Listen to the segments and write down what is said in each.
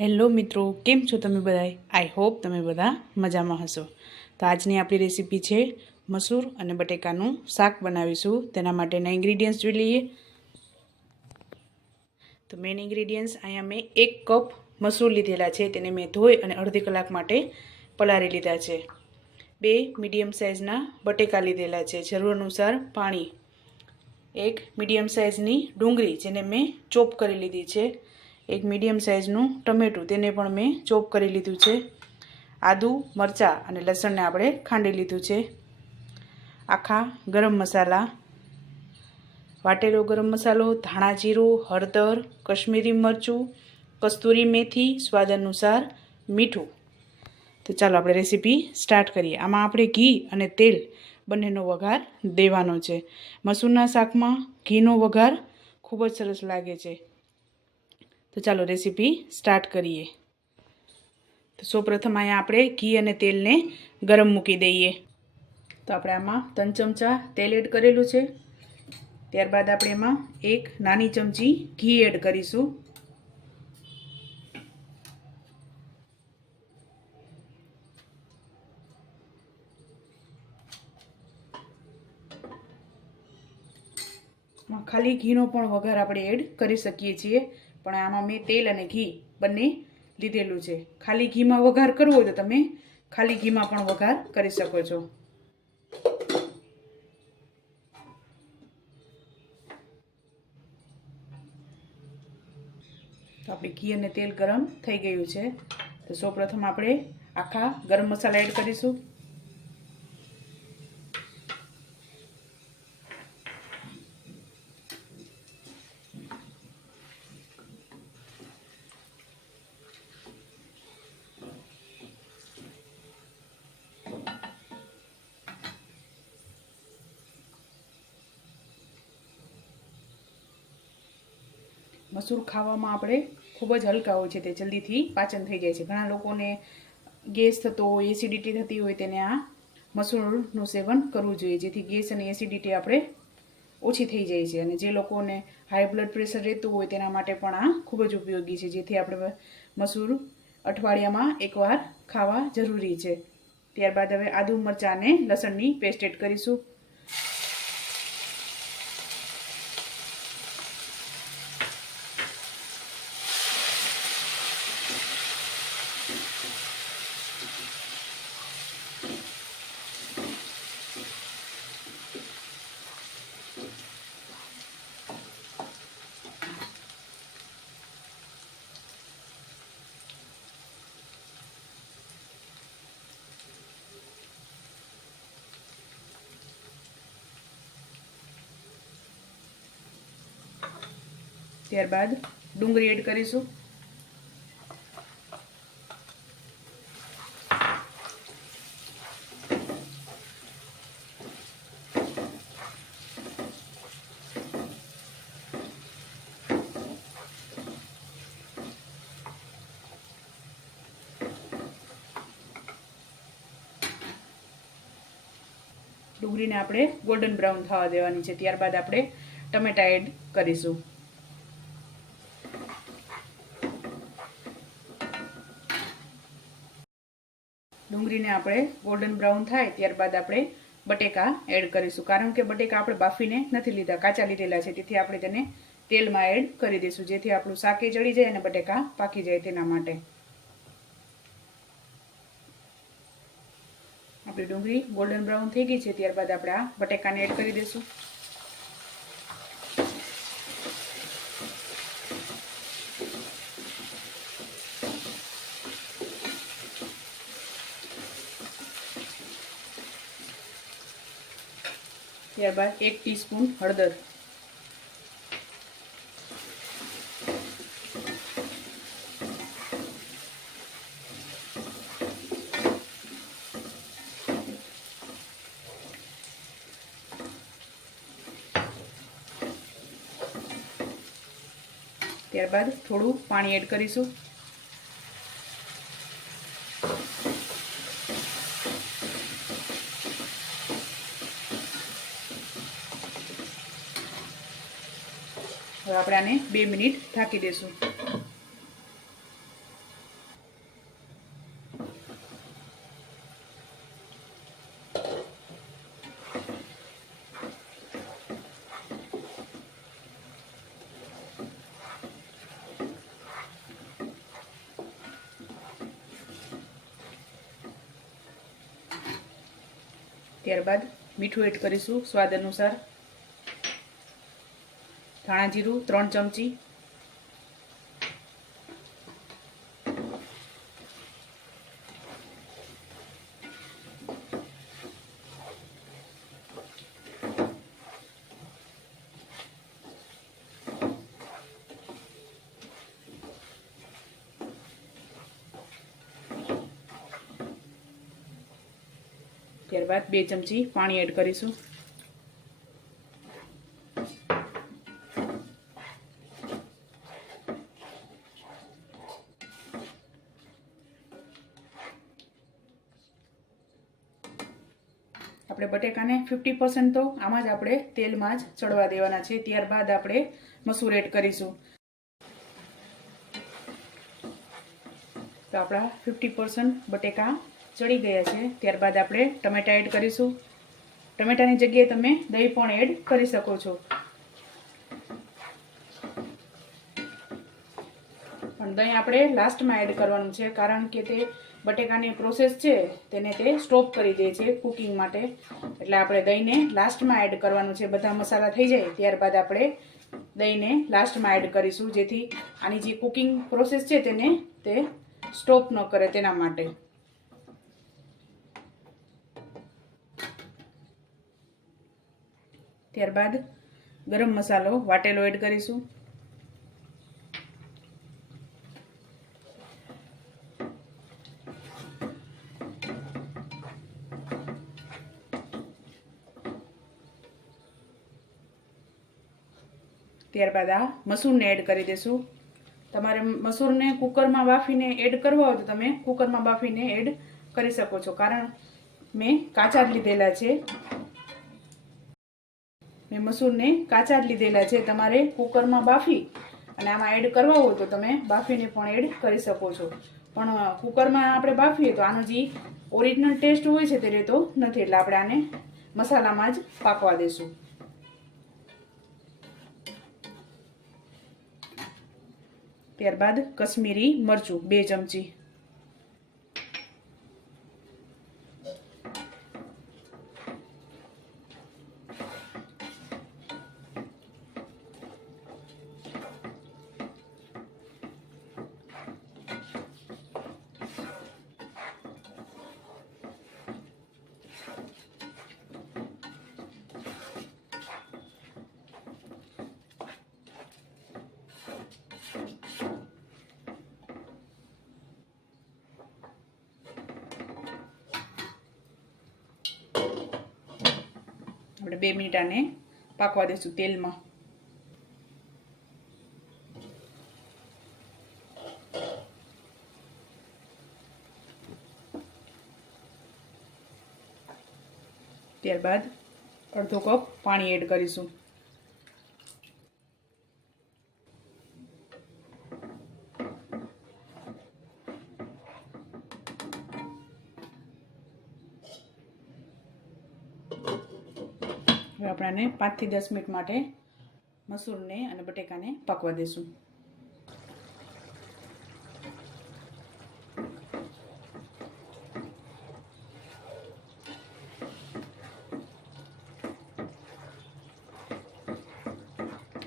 Hello મિત્રો, કેમ છો તમે બધા આઈ હોપ તમે બધા મજામાં હશો. તો આજની આપણી રેસીપી છે મસૂર અને બટેકાનું શાક બનાવીશું. તેના માટેના ઇન્ગ્રીડિયન્ટ્સ જોઈ લઈએ. તો મેઇન ઇન્ગ્રીડિયન્ટ્સ અહીંયા મેં એક કપ મસૂર લીધેલા છે. તેને મેં ધોઈ અને અડધી કલાક માટે પલાળી લીધા છે. બે મીડિયમ સાઇઝના બટેકા લીધેલા છે. જરૂર અનુસાર પાણી. એક મીડિયમ સાઇઝની ડુંગળી જેને મેં ચોપ કરી લીધી છે. એક મીડિયમ સાઇઝનું ટમેટું, તેને પણ મેં ચોપ કરી લીધું છે. આદું, મરચાં અને લસણને આપણે ખાંડી લીધું છે. આખા ગરમ મસાલા. વાટેલો ગરમ મસાલો, ધાણા જીરું, હળદર, કશ્મીરી મરચું, કસ્તુરી મેથી, સ્વાદ અનુસાર મીઠું. તો ચાલો આપણે રેસીપી સ્ટાર્ટ કરીએ. આમાં આપણે ઘી અને તેલ બંનેનો વઘાર દેવાનો છે. મસૂરના શાકમાં ઘીનો વઘાર ખૂબ જ સરસ લાગે છે. તો ચાલો રેસીપી સ્ટાર્ટ કરીએ. તો સૌપ્રથમ અહીંયા આપણે ઘી અને તેલને ગરમ મૂકી દઈએ. તો આપણે આમાં ત્રણ ચમચા તેલ એડ કરેલું છે. ત્યારબાદ આપણે એમાં એક નાની ચમચી ઘી એડ કરીશું. ખાલી ઘીનો પણ વઘાર આપણે એડ કરી શકીએ છીએ. પણ આમાં મેં તેલ અને ઘી બંને લીધેલું છે. ખાલી ઘીમાં વઘાર કરવો હોય તો તમે ખાલી ઘીમાં પણ વઘાર કરી શકો છો. તો આપણે ઘી અને તેલ ગરમ થઈ ગયું છે. તો સૌપ્રથમ આપણે આખા ગરમ મસાલા એડ કરીશું. મસૂર ખાવામાં આપણે ખૂબ જ હલકા હોય છે તે જલ્દીથી પાચન થઈ જાય છે. ઘણા લોકોને ગેસ થતો હોય એસિડિટી થતી હોય તેને આ મસૂરનું સેવન કરવું જોઈએ, જેથી ગેસ અને એસિડિટી આપણે ઓછી થઈ જાય છે. અને જે લોકોને હાઈ બ્લડ પ્રેશર રહેતું હોય તેના માટે પણ આ ખૂબ જ ઉપયોગી છે, જેથી આપણે મસૂર અઠવાડિયામાં એકવાર ખાવા જરૂરી છે. ત્યારબાદ હવે આદુ મરચાં અને લસણની પેસ્ટ એડ કરીશું. ત્યારબાદ ડુંગળી એડ કરીશું. ડુંગળીને આપણે ગોલ્ડન બ્રાઉન થવા દેવાની છે. ત્યારબાદ આપણે ટમેટા એડ કરીશું. ડુંગળીને આપણે ગોલ્ડન બ્રાઉન થાય ત્યારબાદ આપણે બટેકા એડ કરીશું. કારણ કે બટેકા આપણે બાફીને નથી લીધા, કાચા લીધેલા છે. તેથી આપણે તેને તેલમાં એડ કરી દઈશું, જેથી આપણું શાકે ચડી જાય અને બટેકા પાકી જાય તેના માટે. આપણી ડુંગળી ગોલ્ડન બ્રાઉન થઈ ગઈ છે. ત્યારબાદ આપણે આ બટેકાને એડ કરી દઈશું. ત્યારબાદ એક ટીસ્પૂન હળદર. ત્યારબાદ થોડું પાણી એડ કરીશું. હવે આપણે આને બે મિનિટ થાકી દઈશું ત્યારબાદ મીઠું એડ કરીશું સ્વાદ અનુસાર. ધાણા જીરું ત્રણ ચમચી. ત્યારબાદ બે ચમચી પાણી એડ કરીશું આપણે બટેકાને ફિફ્ટી પર્સન્ટ તો આમાં જ આપણે તેલમાં જ ચડવા દેવાના છે. ત્યારબાદ આપણે મસૂર એડ કરીશું. તો આપણા ફિફ્ટી પર્સન્ટ બટેકા ચડી ગયા છે. ત્યારબાદ આપણે ટમેટા એડ કરીશું. ટમેટાની જગ્યાએ તમે દહીં પણ એડ કરી શકો છો. પણ દહીં આપણે લાસ્ટમાં એડ કરવાનું છે. કારણ કે તે બટેકાની પ્રોસેસ છે, તેને તે સ્ટોપ કરી દે છે કુકિંગ માટે. એટલે આપણે દહીંને લાસ્ટમાં એડ કરવાનું છે, બધા મસાલા થઈ જાય, ત્યારબાદ આપણે દહીંને લાસ્ટમાં એડ કરીશું, જેથી આની જે કુકિંગ પ્રોસેસ છે તેને તે સ્ટોપ ન કરે તેના માટે. ત્યારબાદ ગરમ મસાલો વાટેલો એડ કરીશું. ત્યારબાદ આ મસૂરને એડ કરી દેશું. તમારે મસૂરને કુકરમાં બાફીને એડ કરવા હોય તો તમે કુકરમાં બાફીને એડ કરી શકો છો. કારણ મેં કાચા જ લીધેલા છે. મેં મસૂરને કાચા જ લીધેલા છે. તમારે કુકરમાં બાફી અને આમાં એડ કરવા હોય તો તમે બાફીને પણ એડ કરી શકો છો. પણ કુકરમાં આપણે બાફીએ તો આનો જે ઓરિજિનલ ટેસ્ટ હોય છે તે રહેતો નથી. એટલે આપણે આને મસાલામાં જ પાકવા દેશું. ત્યારબાદ કશ્મીરી મરચું બે ચમચી. આપણે બે મિનિટ આને પાકવા દઈશું તેલમાં. ત્યારબાદ અડધો કપ પાણી એડ કરીશું. હવે આપણાને પાંચથી દસ મિનિટ માટે મસૂરને અને બટેકાને પકવા દઈશું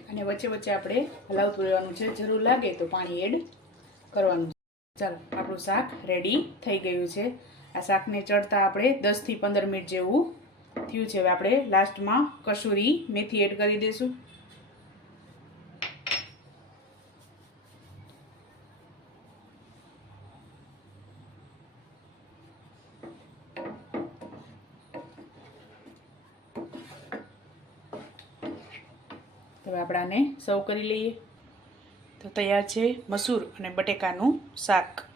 અને વચ્ચે વચ્ચે આપણે હલાવતું રહેવાનું છે. જરૂર લાગે તો પાણી એડ કરવાનું ચાલો, આપણું શાક રેડી થઈ ગયું છે. આ શાકને ચડતા આપણે દસથી પંદર મિનિટ જેવું થયું છે. હવે આપણે લાસ્ટમાં કસૂરી મેથી એડ કરી દઈશું. હવે આપણે આને સર્વ કરી લઈએ. તો તૈયાર છે મસૂર અને બટેકાનું શાક.